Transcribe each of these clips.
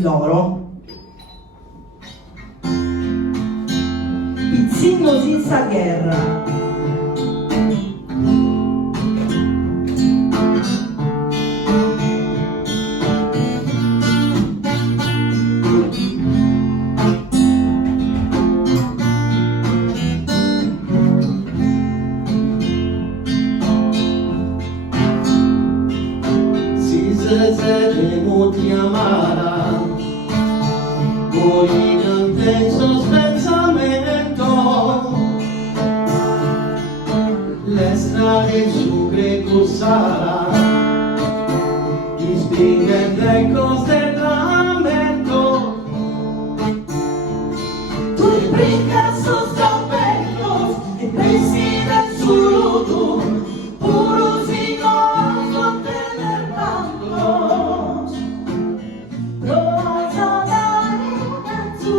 loro. Pizzino senza guerra. Se temut chiamara, poi in intenso spensamento, le strade su greco sarà, ispingente costellamento, Tu brincas sus cabellos y presiden su luto, puros y no tener tantos, rosa d'arena tu.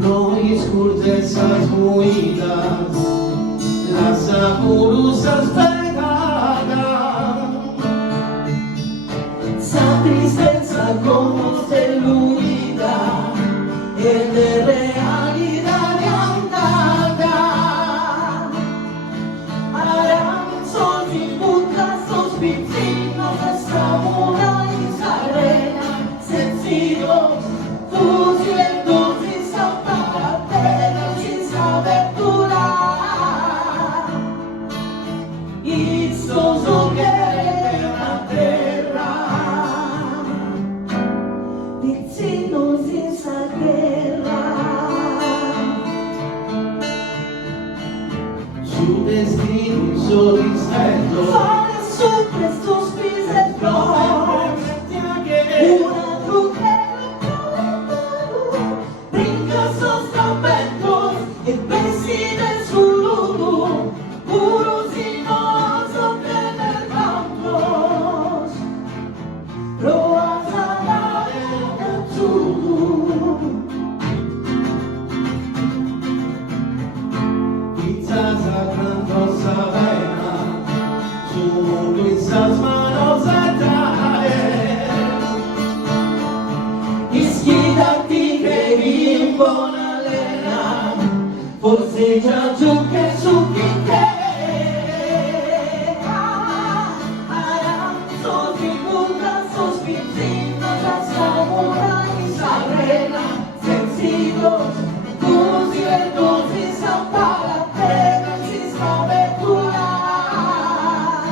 noi scurtezas muidas, las apurusas pegadas, Esa tristeza como celulida, el de realidad andada. Aranzos y putas, sus vecinos, Zamora y Sarena, sencillos, fusilentos y zapatateros sin saber durar. Y sono la terra, vecinos senza guerra. su destino insoddisfatto. Fare su questo spese flor, una crudele brinca sus campettos e preside su luto, puros y no tener tantos, rosa d'arena tu. Quizás acantó Sabena, su mundo en sus manos atrae. Ischidati che in buona lena, forse già giù che su chi te. Aranzos y putas, sus vecinos, las Zamora y Sarena, sencillos, fusilentos y zapatateros sin saber durar.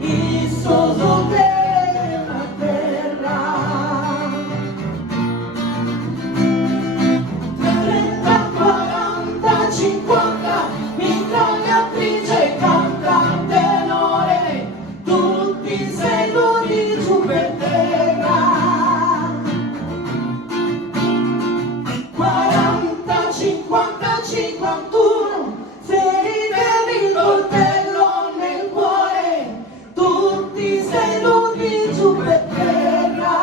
Y sono della terra. 30, 40, 50, mitragliatrice canta tenore, tutti seduti giù per terra. 40, 50, 51, feritevi il coltello nel cuore, tutti seduti giù per terra.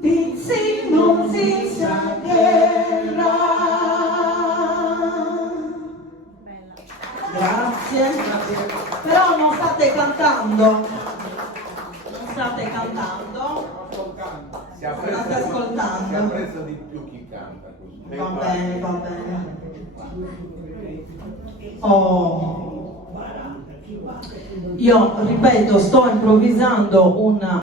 Pizzino senza guerra. Grazie. Però non state cantando. Non state cantando. Si State apprezza, ascoltando. si apprezza di più chi canta così. Va bene, va bene. Oh. Io ripeto, sto improvvisando una